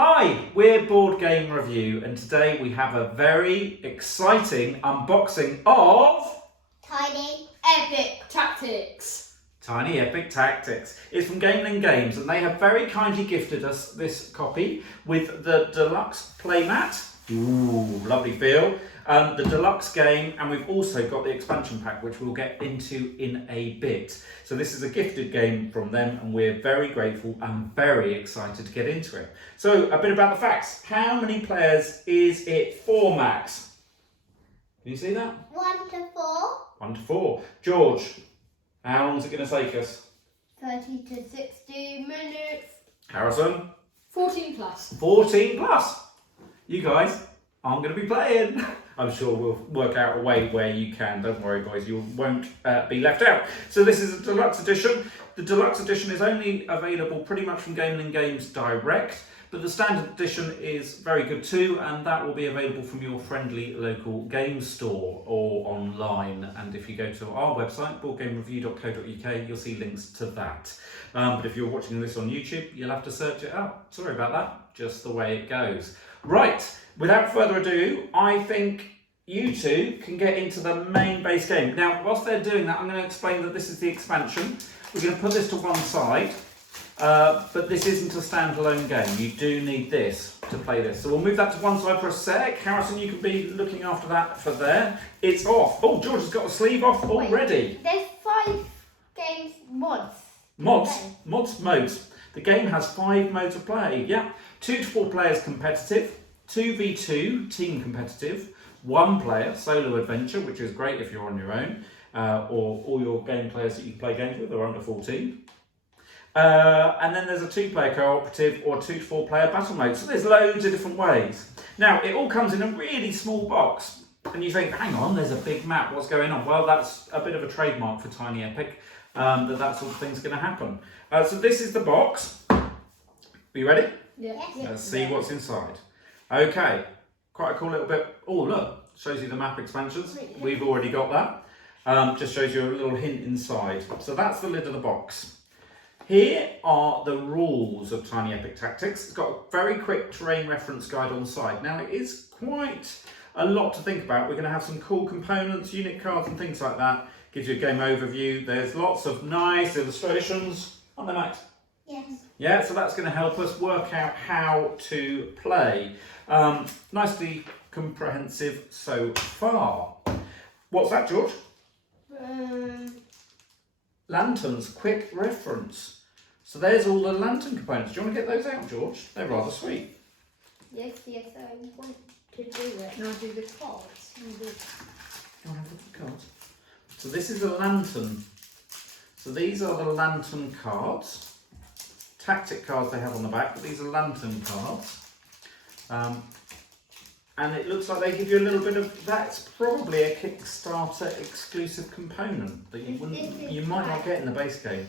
Hi, we're Board Game Review, and today we have a very exciting unboxing of Tiny Epic Tactics. Tiny Epic Tactics. It's from Gamelyn Games, and they have very kindly gifted us this copy with the deluxe playmat. Ooh, lovely feel. The deluxe game, and we've also got the expansion pack, which we'll get into in a bit. So this is a gifted game from them, and we're very grateful and very excited to get into it. So a bit about the facts. How many players is it for, Max? Can you see that? 1 to 4. 1 to 4. George, how long is it going to take us? 30 to 60 minutes. Harrison? 14 plus. 14 plus. You guys aren't going to be playing. I'm sure we'll work out a way where you can. Don't worry, boys, you won't be left out. So this is a deluxe edition. The deluxe edition is only available pretty much from Gamelyn Games direct, but the standard edition is very good too, and that will be available from your friendly local game store or online. And if you go to our website, boardgamereview.co.uk, you'll see links to that. But if you're watching this on YouTube, you'll have to search it up. Sorry about that, just the way it goes. Right, without further ado, I think you two can get into the main base game. Now, whilst they're doing that, I'm going to explain that this is the expansion. We're going to put this to one side, but this isn't a standalone game. You do need this to play this. So we'll move that to one side for a sec. Harrison, you can be looking after that for there. It's off. Oh, George has got the sleeve off already. There's 5 games mods. Modes. The game has 5 modes of play. Yeah. 2 to 4 players competitive, 2v2 team competitive, 1 player solo adventure, which is great if you're on your own, or all your game players that you play games with are under 14. And then there's a 2-player cooperative or 2 to 4 player battle mode. So there's loads of different ways. Now, it all comes in a really small box. And you think, hang on, there's a big map, what's going on? Well, that's a bit of a trademark for Tiny Epic, that sort of thing's going to happen. So this is the box. Are you ready? Yes. Let's see what's inside. Okay, quite a cool little bit. Oh, look, shows you the map expansions. We've already got that. Just shows you a little hint inside. So that's the lid of the box. Here are the rules of Tiny Epic Tactics. It's got a very quick terrain reference guide on the side. Now, it is quite a lot to think about. We're going to have some cool components, unit cards and things like that. Gives you a game overview. There's lots of nice illustrations. Aren't there, Max? Yes. Yeah, so that's going to help us work out how to play. Nicely comprehensive so far. What's that, George? Lanterns, quick reference. So there's all the lantern components. Do you want to get those out, George? They're rather sweet. Yes, I want to do it. And I'll do the cards. I'll have a look at the cards. So this is a lantern. So these are the lantern cards. Tactic cards they have on the back, but these are lantern cards. And it looks like they give you a little bit of, that's probably a Kickstarter exclusive component that you might not get in the base game.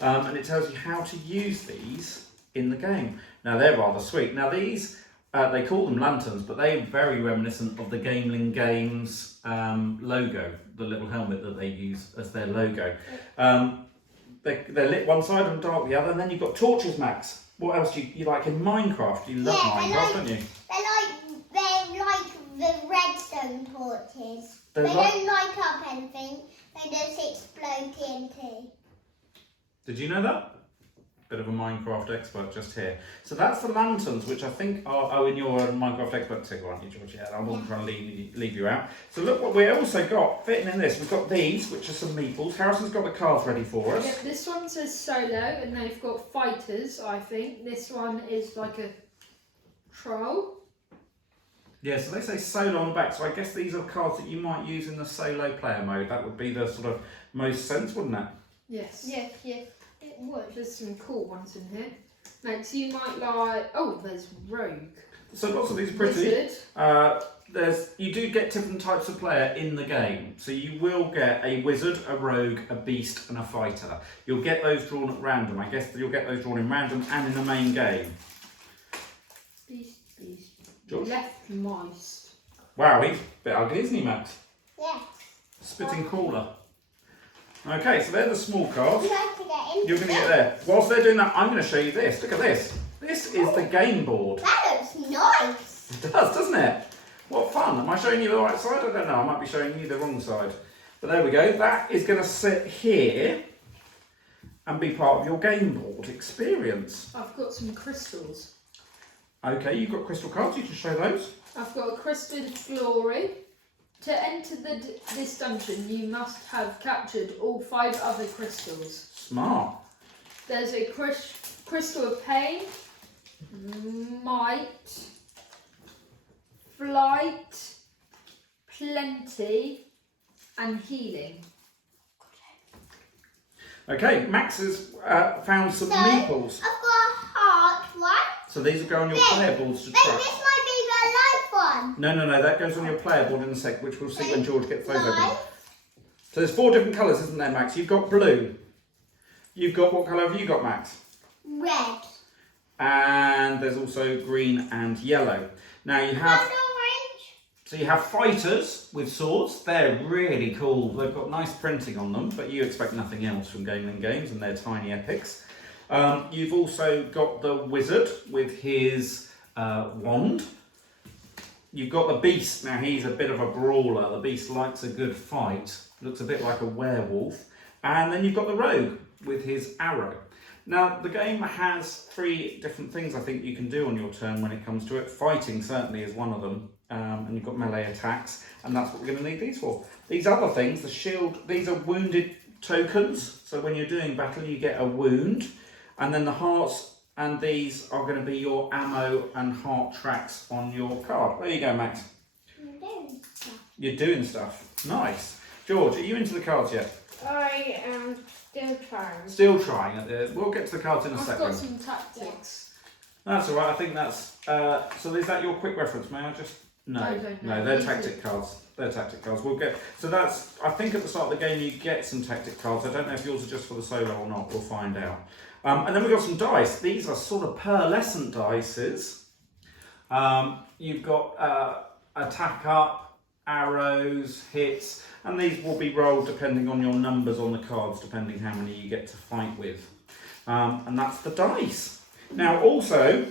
And it tells you how to use these in the game. Now they're rather sweet. Now these, they call them lanterns, but they're very reminiscent of the Gamelyn Games logo, the little helmet that they use as their logo. They're lit one side and dark the other, and then you've got torches, Max. What else do you like in Minecraft? You love Minecraft, don't you? They're like the redstone torches. They don't light up anything. They just explode TNT. Did you know that? Bit of a Minecraft expert just here. So that's the lanterns, which I think are, oh, and you're a Minecraft expert too, aren't you, George? Yeah, I wasn't trying to leave you out. So look what we also got fitting in this. We've got these, which are some meeples. Harrison's got the cards ready for us. Yep, this one says solo, and they've got fighters, I think. This one is like a troll. Yeah, so they say solo on the back, so I guess these are cards that you might use in the solo player mode. That would be the sort of most sense, wouldn't it? Yes. Yes, it would. There's some cool ones in here. Next, you might like. Oh, there's rogue. So lots of these are pretty. Wizard. You do get different types of player in the game. So you will get a wizard, a rogue, a beast, and a fighter. You'll get those drawn at random. I guess you'll get those drawn in random and in the main game. Beast. George? Left mice. Wow, he's a bit ugly, isn't he, Max? Yes. Spitting crawler. Okay, so they're the small cards. I'd like to get into You're going to get there. Whilst they're doing that, I'm going to show you this. Look at this. This is the game board. That looks nice. It does, doesn't it? What fun. Am I showing you the right side? I don't know. I might be showing you the wrong side. But there we go. That is going to sit here and be part of your game board experience. I've got some crystals. Okay, you've got crystal cards. You can show those. I've got a crystal glory. To enter this dungeon, you must have captured all 5 other crystals. Smart. There's a crystal of pain, might, flight, plenty, and healing. Okay, Max has found some meeples. I've got a heart one. So these will go on your player boards to Then track. this might be the life one. No, that goes on your player board in a sec, which we'll see when George gets those open. Life. So there's 4 different colours, isn't there, Max? You've got blue. You've got, what colour have you got, Max? Red. And there's also green and yellow. Now you have, And orange. so you have fighters with swords. They're really cool. They've got nice printing on them, but you expect nothing else from Gamelyn Games and their tiny epics. You've also got the wizard with his wand. You've got the beast. Now he's a bit of a brawler. The beast likes a good fight. Looks a bit like a werewolf. And then you've got the rogue with his arrow. Now the game has 3 different things I think you can do on your turn when it comes to it. Fighting certainly is one of them. And you've got melee attacks, and that's what we're going to need these for. These other things, the shield, these are wounded tokens. So when you're doing battle, you get a wound. And then the hearts and these are going to be your ammo and heart tracks on your card. There you go, Max. You're doing stuff. Nice. George, are you into the cards yet? I am still trying. Still trying at the. We'll get to the cards in a I've second. got some tactics. That's all right. I think that's. So is that your quick reference? May I just? No, I don't know. no, they're tactic cards. They're tactic cards. We'll get. So that's. I think at the start of the game you get some tactic cards. I don't know if yours are just for the solo or not. We'll find out. And then we've got some dice. These are sort of pearlescent dices. You've got attack up, arrows, hits, and these will be rolled depending on your numbers on the cards, depending how many you get to fight with. And that's the dice. Now also,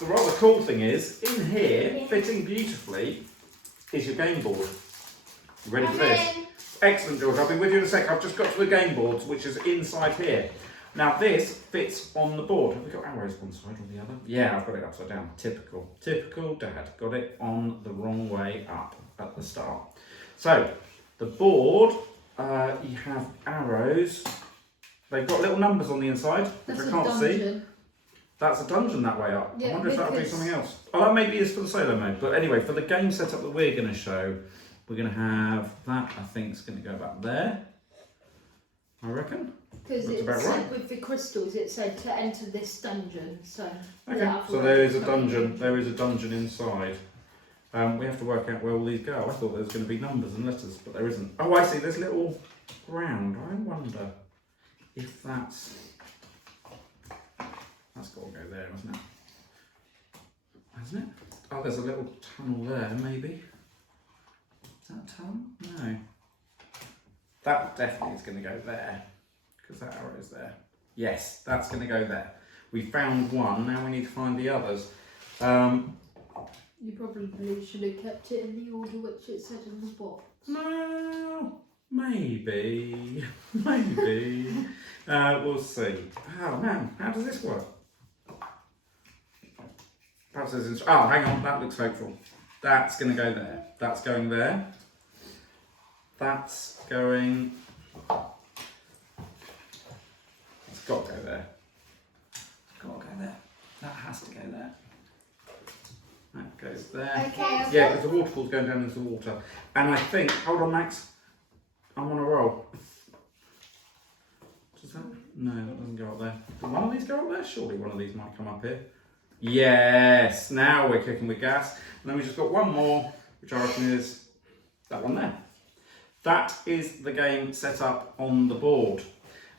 the rather cool thing is, in here, fitting beautifully, is your game board. You ready for this? Excellent, George. I'll be with you in a sec. I've just got to the game boards, which is inside here. Now this fits on the board. Have we got arrows one side or the other? Yeah, I've got it upside down. Typical. Typical Dad. Got it on the wrong way up at the start. So, the board, you have arrows. They've got little numbers on the inside, which That's I can't a see. dungeon. That's a dungeon that way up. I Yeah, wonder if that'll do because- something else. Oh, that maybe is for the solo mode. But anyway, for the game setup that we're going to show, we're going to have that, I think, is going to go back there. I reckon. Because Looks it about said right. with the crystals, it said to enter this dungeon. So Okay, yeah, I've so already there is a tried. dungeon. There is a dungeon inside. We have to work out where all these go. I thought there was going to be numbers and letters, but there isn't. Oh, I see. There's little ground. I wonder if that's got to go there, hasn't it? Hasn't it? Oh, there's a little tunnel there, maybe. Is that a tunnel? No. That definitely is going to go there, because that arrow is there. Yes, that's going to go there. We found one, now we need to find the others. You probably should have kept it in the order which it said in the box. No, maybe, maybe. We'll see. Oh man, how does this work? Perhaps there's oh, hang on, that looks hopeful. That's going to go there. That's going there. That's going. It's got to go there. It's got to go there. That has to go there. That goes there. Okay. Yeah, because the waterfall's going down into the water. And I think, hold on Max, I'm on a roll. Does that? No, that doesn't go up there. Does one of these go up there? Surely one of these might come up here. Yes, now we're kicking with gas. And then we've just got one more, which I reckon is that one there. That is the game set up on the board.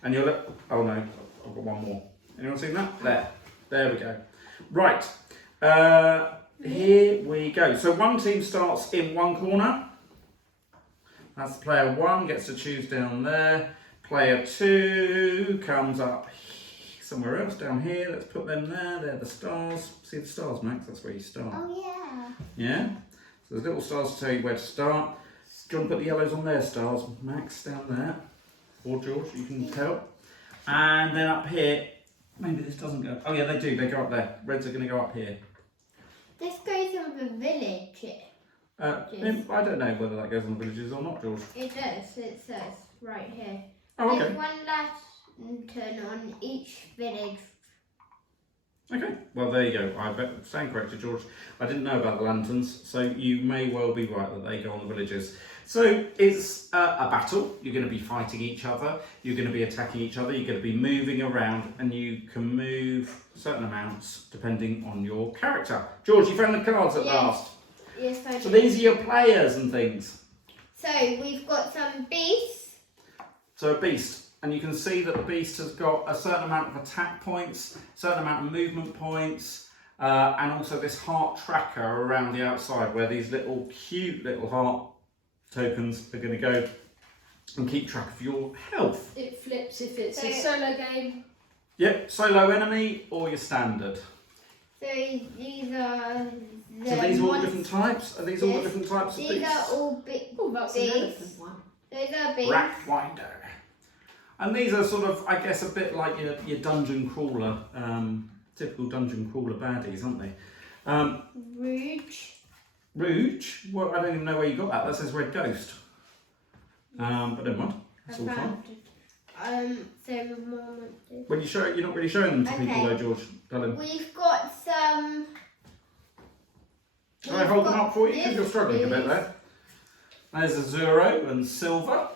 And you'll look, oh no, I've got one more. Anyone seen that? There we go. Right, here we go. So one team starts in one corner. That's player 1, gets to choose down there. Player 2 comes up somewhere else down here. Let's put them there. They're the stars. See the stars, Max? That's where you start. Oh yeah. Yeah? So there's little stars to tell you where to start. Do you want to put the yellows on their stars, Max, down there? Or George, you can help. And then up here, maybe this doesn't go. Oh yeah, they do. They go up there. Reds are going to go up here. This goes on the village. I don't know whether that goes on the villages or not, George. It does. It says right here. Oh, okay. There's one lantern on each village. Okay, well there you go. I stand corrected, George. I didn't know about the lanterns, so you may well be right that they go on the villages. So it's a battle. You're going to be fighting each other. You're going to be attacking each other. You're going to be moving around, and you can move certain amounts depending on your character. George, you found the cards at last. Yes, I So do. these are your players and things. So we've got some beasts. So a beast. And you can see that the beast has got a certain amount of attack points, a certain amount of movement points, and also this heart tracker around the outside where these little cute little heart tokens are going to go and keep track of your health. It flips if it's a So- solo game. Yep, solo enemy or your standard. So these are the So these are all ones- different types? Are these all the Yes. different types of These beasts? are all big. Oh, that's an Beast. elephant one. Those are beasts. Ratwinder. And these are sort of, I guess, a bit like your dungeon crawler, typical dungeon crawler baddies, aren't they? Rouge. Rouge? Well, I don't even know where you got that. That says Red Ghost. But never mind. It's all fine. So Mom. When you show it, you're not really showing them to people, Okay. though, George. Tell him. We've got some. Shall I hold them up for you? Because this you're struggling a bit is- there. There's Azuro and Silver.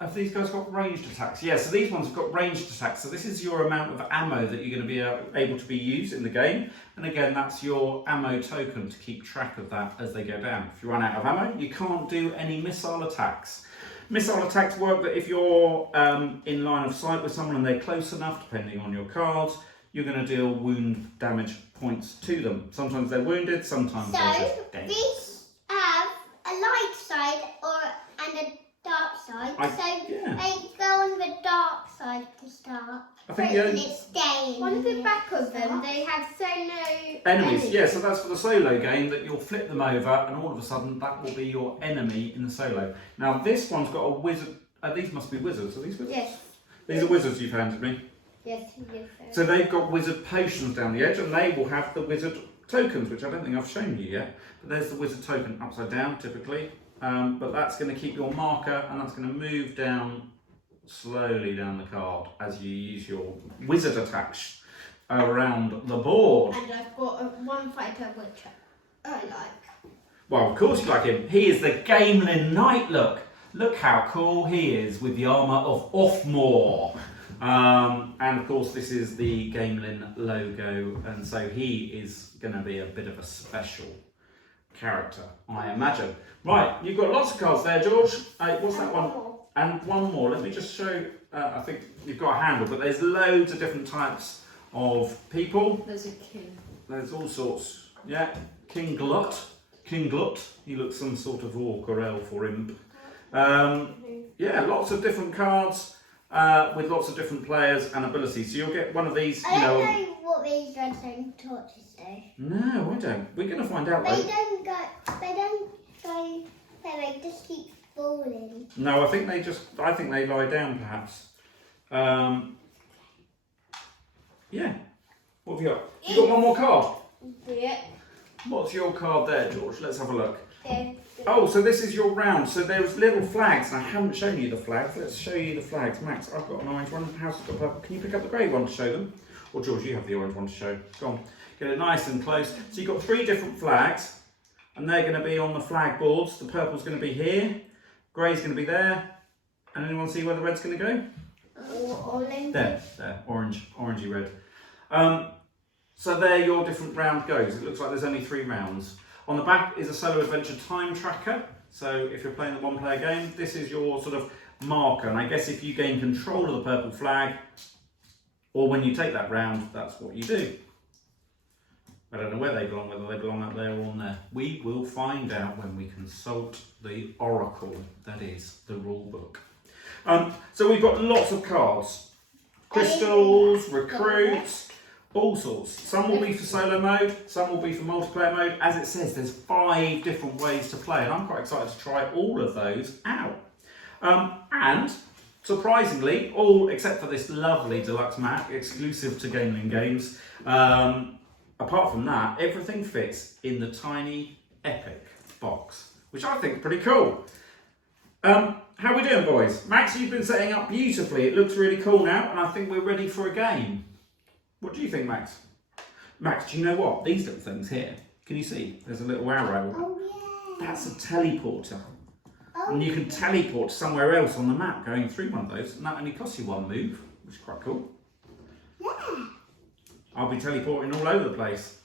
Have these guys got ranged attacks? Yeah, so these ones have got ranged attacks. So this is your amount of ammo that you're going to be able to be used in the game. And again, that's your ammo token to keep track of that as they go down. If you run out of ammo, you can't do any missile attacks. Missile attacks work that if you're in line of sight with someone and they're close enough, depending on your cards, you're going to deal wound damage points to them. Sometimes they're wounded, sometimes they're So just dead. these have a light side and a dark side. Yeah. They go on the dark side to start. I think So the it's staying. On the back of them, they have solo enemies, yeah, so that's for the solo game that you'll flip them over and all of a sudden that will be your enemy in the solo. Now this one's got a wizard, these must be wizards, are these wizards? Yes. These are wizards you've handed me. Yes, yes. So they've got wizard potions down the edge and they will have the wizard tokens, which I don't think I've shown you yet. But there's the wizard token upside down typically, but that's going to keep your marker and that's going to move down slowly down the card as you use your wizard attacks around the board. And I've got one fighter which I like. Well, of course you like him. He is the Gamelyn Knight, look. Look how cool he is with the armour of Offmore. And of course this is the Gamelyn logo, and so he is going to be a bit of a special character, I imagine. Right, you've got lots of cards there, George. What's that one? And one more. Let me just show, I think you've got a handle, but there's loads of different types of people. There's a king. There's all sorts. Yeah, King Glut. King Glut. He looks some sort of orc or elf or imp. Yeah, lots of different cards with lots of different players and abilities. So you'll get one of these, I don't know what these redstone torches do. No, I don't. We're going to find out They though. don't go. They just keep falling. No, I think they lie down perhaps. Yeah. What have you got? You got one more card. Yeah. What's your card there, George? Let's have a look. There. Oh, so this is your round. So there's little flags, and I haven't shown you the flags. Let's show you the flags. Max, I've got an orange one. House has got purple. Can you pick up the grey one to show them? Or George, you have the orange one to show. Go on. Get it nice and close. So you've got 3 different flags, and they're going to be on the flag boards. The purple's going to be here. Grey's going to be there. And anyone see where the red's going to go? Orange. There, orange, orangey red. So there your different round goes. It looks like there's only 3 rounds. On the back is a solo adventure time tracker. So if you're playing the 1-player game, this is your sort of marker. And I guess if you gain control of the purple flag, or when you take that round, that's what you do. I don't know where they belong, whether they belong up there or on there. We will find out when we consult the oracle, that is, the rule book. So we've got lots of cards. crystals, recruits, all sorts. Some will be for solo mode, some will be for multiplayer mode. As it says, there's 5 different ways to play, and I'm quite excited to try all of those out. And surprisingly, all except for this lovely deluxe map exclusive to Gamelyn Games, apart from that, everything fits in the tiny epic box, which I think is pretty cool. How are we doing, boys? Max, you've been setting up beautifully. It looks really cool now, and I think we're ready for a game. What do you think, Max? Max, do you know what? These little things here, can you see? There's a little arrow. Oh, yeah. That's a teleporter. Oh, And you can teleport somewhere else on the map going through one of those, and that only costs you 1 move, which is quite cool. yeah. I'll be teleporting all over the place.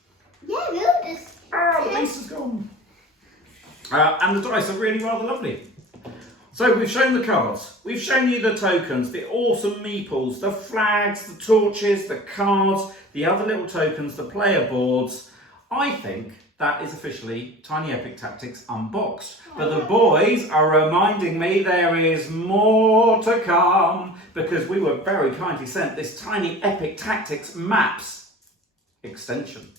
Yeah, we'll just... Oh, Lisa's gone. And the dice are really rather lovely. So we've shown the cards, we've shown you the tokens, the awesome meeples, the flags, the torches, the cards, the other little tokens, the player boards. I think that is officially Tiny Epic Tactics Unboxed. But the boys are reminding me there is more to come, because we were very kindly sent this Tiny Epic Tactics Maps extension.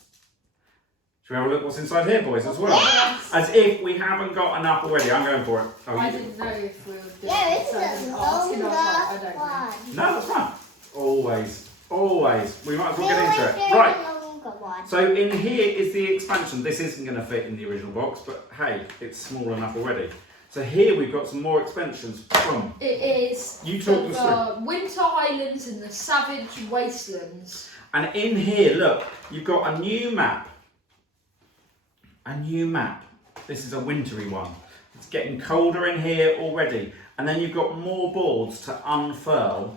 Should we have a look what's inside here, boys, as well? Yes. As if we haven't got enough already. I'm going for it. Oh, I you do. didn't know if we were doing Yeah, it, this so I is didn't a ask, and I was like, I longer don't know. one. No, that's fine. Always, always. We might as well get into it. We'll Right. do a longer one. So in here is the expansion. This isn't going to fit in the original box, but hey, it's small enough already. So here we've got some more expansions from. It is You for talk us the Winter Highlands and the Savage Wastelands. And in here, look, you've got a new map. A new map. This is a wintry one. It's getting colder in here already. And then you've got more boards to unfurl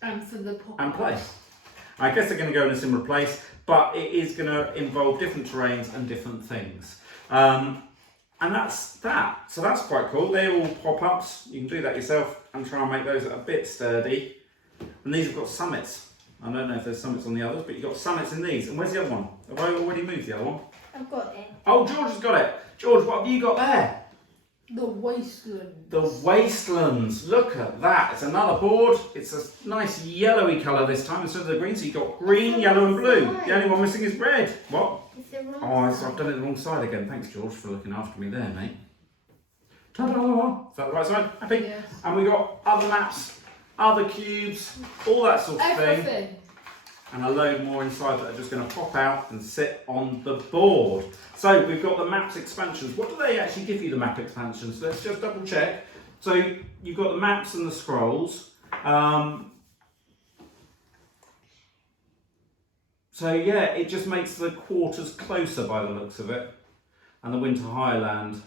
And for the pop and play. I guess they're going to go in a similar place, but it is going to involve different terrains and different things. And that's that. So that's quite cool. They're all pop-ups. You can do that yourself and try and make those a bit sturdy. And these have got summits. I don't know if there's summits on the others, but you've got summits in these. And where's the other one? Have I already moved the other one? I've got it. Oh, George has got it. George, what have you got there? The Wastelands. The Wastelands. Look at that. It's another board. It's a nice yellowy colour this time instead of the green. So you've got green, yellow and blue. The only one missing is red. What? It's the wrong Oh, side. I've done it the wrong side again. Thanks, George, for looking after me there, mate. Ta-da! Is that the right side? Happy? Yes. And we've got other maps, other cubes, all that sort of thing. Everything. And a load more inside that are just going to pop out and sit on the board. So we've got the maps expansions. What do they actually give you, the map expansions? Let's just double check. So you've got the maps and the scrolls. So yeah, it just makes the quarters closer by the looks of it. And the Winter Highland.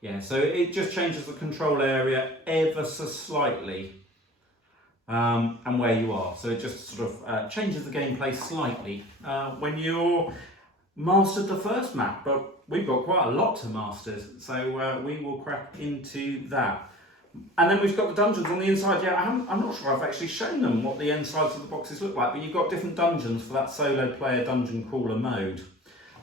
Yeah, so it just changes the control area ever so slightly. And where you are. So it just sort of changes the gameplay slightly when you're mastered the first map. But we've got quite a lot to master, so we will crack into that. And then we've got the dungeons on the inside. Yeah, I'm not sure I've actually shown them what the insides of the boxes look like, but you've got different dungeons for that solo player dungeon crawler mode.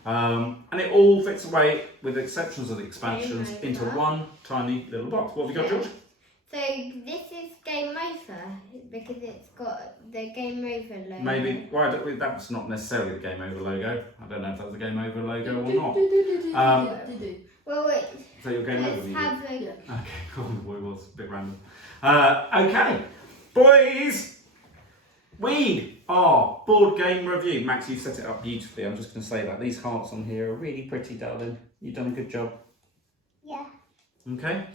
And it all fits away, with exceptions of the expansions, into one tiny little box. What have you got, George? So this is Game Over because it's got the Game Over logo. Maybe. Well, that's not necessarily the Game Over logo. I don't know if that's the Game Over logo or not. Well, wait. Is that your Game Over Let's video? have a. Yeah. Okay, cool. The boy was a bit random. Okay, boys, we are Board Game Review. Max, you've set it up beautifully. I'm just going to say that. These hearts on here are really pretty, darling. You've done a good job. Yeah. Okay.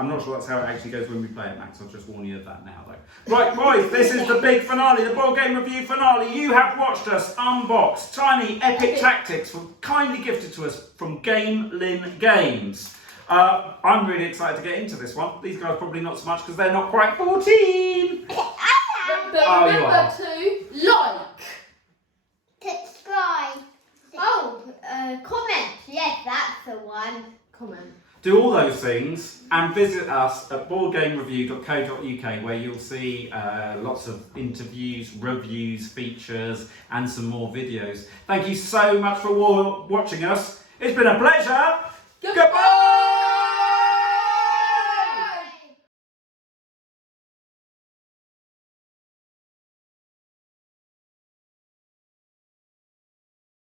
I'm not sure that's how it actually goes when we play it, Max. I'll just warn you of that now, though. Right, boys, this is the big finale, the Board Game Review finale. You have watched us unbox Tiny Epic Tactics, kindly gifted to us from Gamelyn Games. I'm really excited to get into this one. These guys probably not so much because they're not quite 14. But Oh, you remember are. to like. Subscribe. Oh, comment. Yes, that's the one. Comment. Do all those things and visit us at boardgamereview.co.uk, where you'll see lots of interviews, reviews, features and some more videos. Thank you so much for watching us. It's been a pleasure. Goodbye.